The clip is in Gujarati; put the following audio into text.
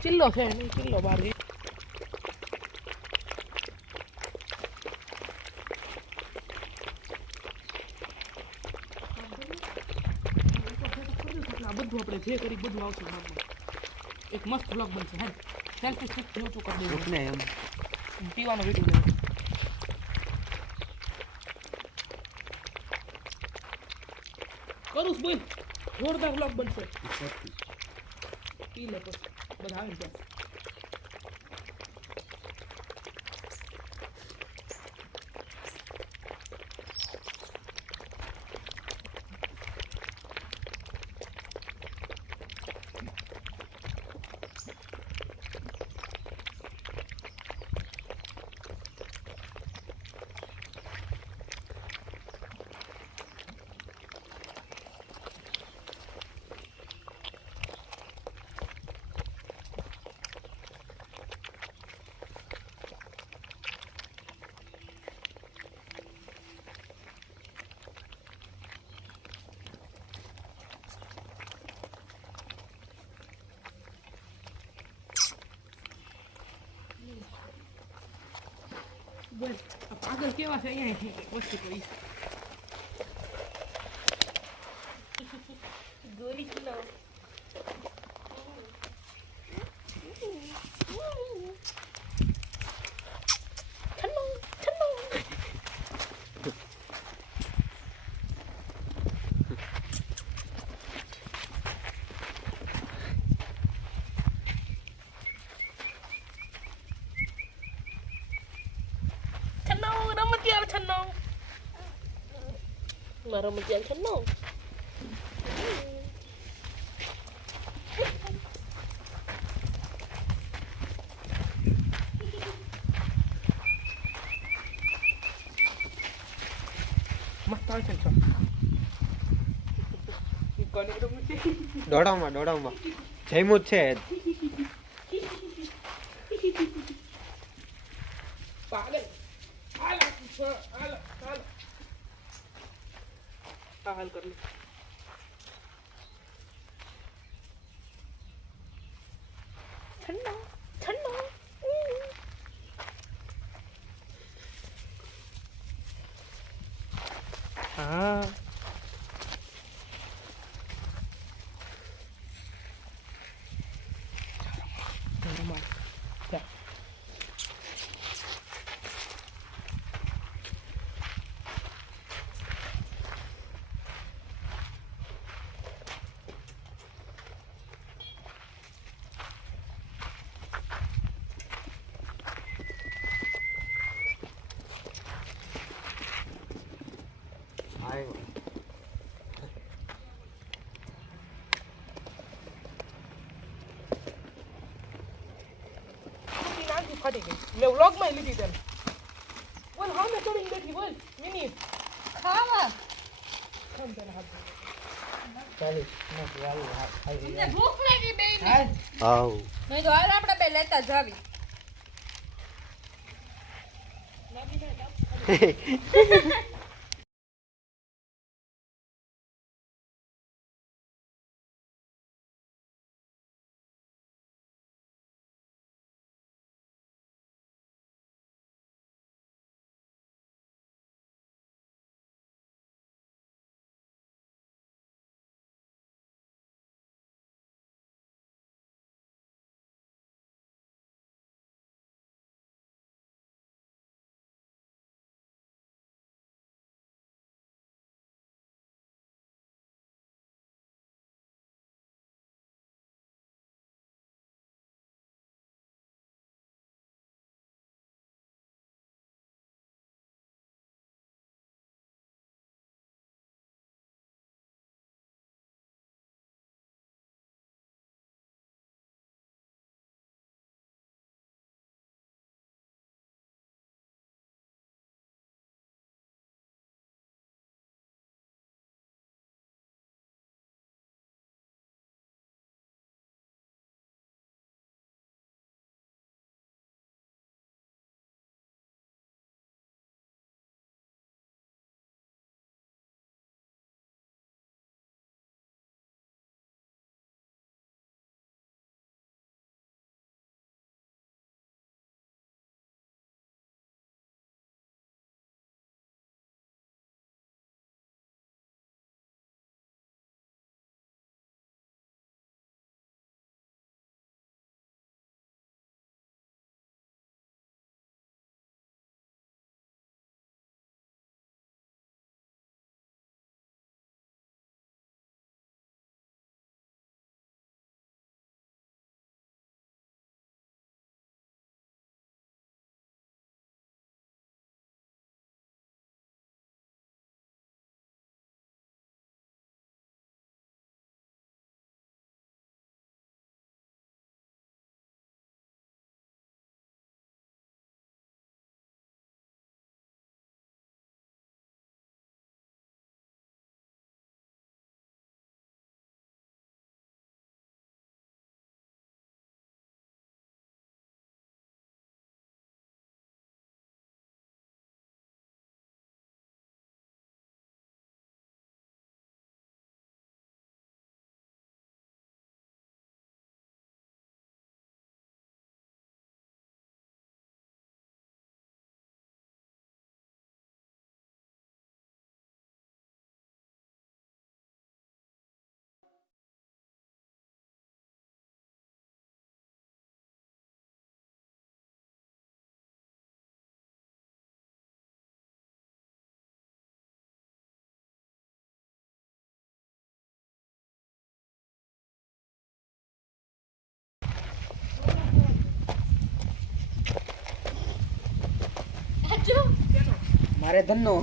ચિલ્લો છે નહીં ચિલ્લો બાર ગઈ બધું આપણે જે કરી બધું આવશે એક મસ્ત બ્લોગ બનશે હે સેલ્ફી સ્ટિક ઊંચું કરી દેવું ને એમ પીવાનો વિડીયો લેવો કરું બોલ જોરદાર બ્લોગ બનશે પી લે પછી બધા આવે ને બોલ આ પાગલ કેવા છે અહીંયા વસ્તુ કોઈ ગોલી ખીલો મારો મજાલ છે નો મસ્ત આવે છે દોડાવમાં જયમું જ છે પાગલ હાલ હાલ कर लो ठंडा ठंडा हाँ ફાટી ગઈ મેં વ્લોગ માં લીધી તને બોલ હા મેં ચડીને બેઠી બોલ મિની ખાવા કોણ તને હાથ ભૂખ લાગી બે ને આવ નહીં તો હાલ આપણે બે લેતા જાવી આપજો. કેનો? મારે ધનનો